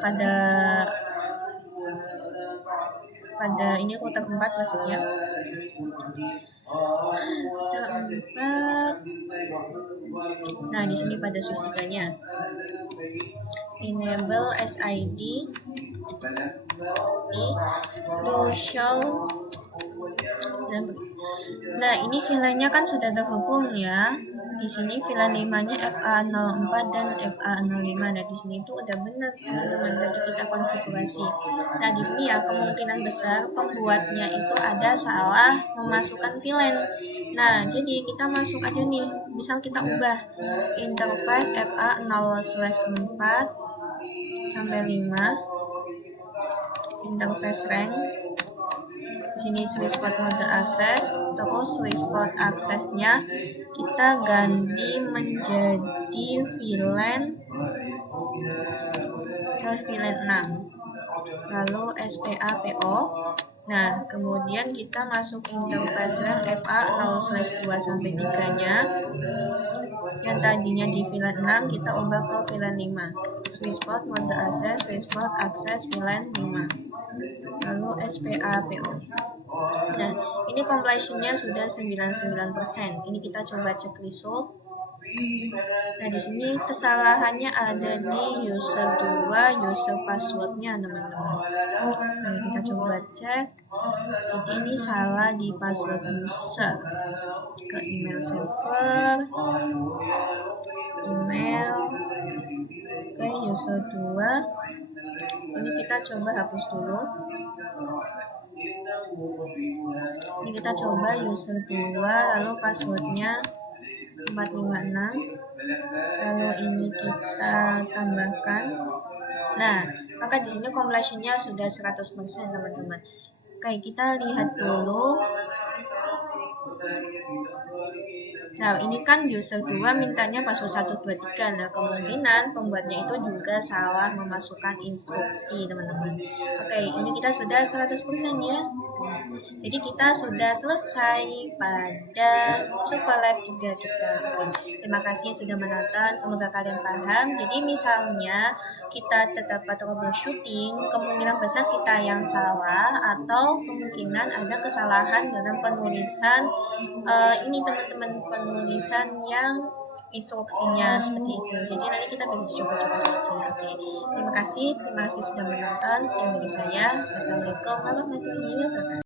pada ini router 4 maksudnya. Router 4. Nah, di sini pada Swiss 3-nya. Enable SID do show. Nah, ini filenya kan sudah terhubung ya. Di sini VLAN 5-nya FA04 dan FA05. Nah, di sini itu udah benar teman-teman, tadi kita konfigurasi. Nah, di sini ya kemungkinan besar pembuatnya itu ada salah memasukkan VLAN. Nah, jadi kita masuk aja nih, misal kita ubah interface FA0/4 sampai 5, interface rank. Di sini switch port mode access, terus switch port aksesnya kita ganti menjadi VLAN ke VLAN 6, lalu SPA/PO. Nah, kemudian kita masuk interface rank FA0/2 sampai 3-nya. Yang tadinya di VLAN 6 kita ubah ke VLAN 5. Switch port mode access, switch port akses VLAN 5. Lalu SPA/PO. Nah, ini completion-nya sudah 99%. Ini kita coba cek result. Nah, di sini kesalahannya ada di user 2, user password-nya, teman-teman. Nah, kita coba cek. Jadi ini salah di password user. Ke email server, email, ke user 2. Ini kita coba hapus dulu. Ini kita coba user 2, lalu passwordnya 456. Lalu ini kita tambahkan. Nah, maka di sini completion-nya sudah 100% teman-teman. Oke, kita lihat dulu. Nah, ini kan user 2 mintanya password 123. Nah, kemungkinan pembuatnya itu juga salah memasukkan instruksi, teman-teman. Oke, ini kita sudah 100% ya. Jadi kita sudah selesai pada Superlab 3 kita. Terima kasih sudah menonton, semoga kalian paham. Jadi misalnya kita tetap troubleshooting, kemungkinan besar kita yang salah atau kemungkinan ada kesalahan dalam penulisan ini teman-teman, penulisan yang instruksinya seperti itu. Jadi nanti kita bisa coba-coba saja. Oke. Terima kasih sudah menonton. Sekian dari saya. Wassalamualaikum warahmatullahi wabarakatuh.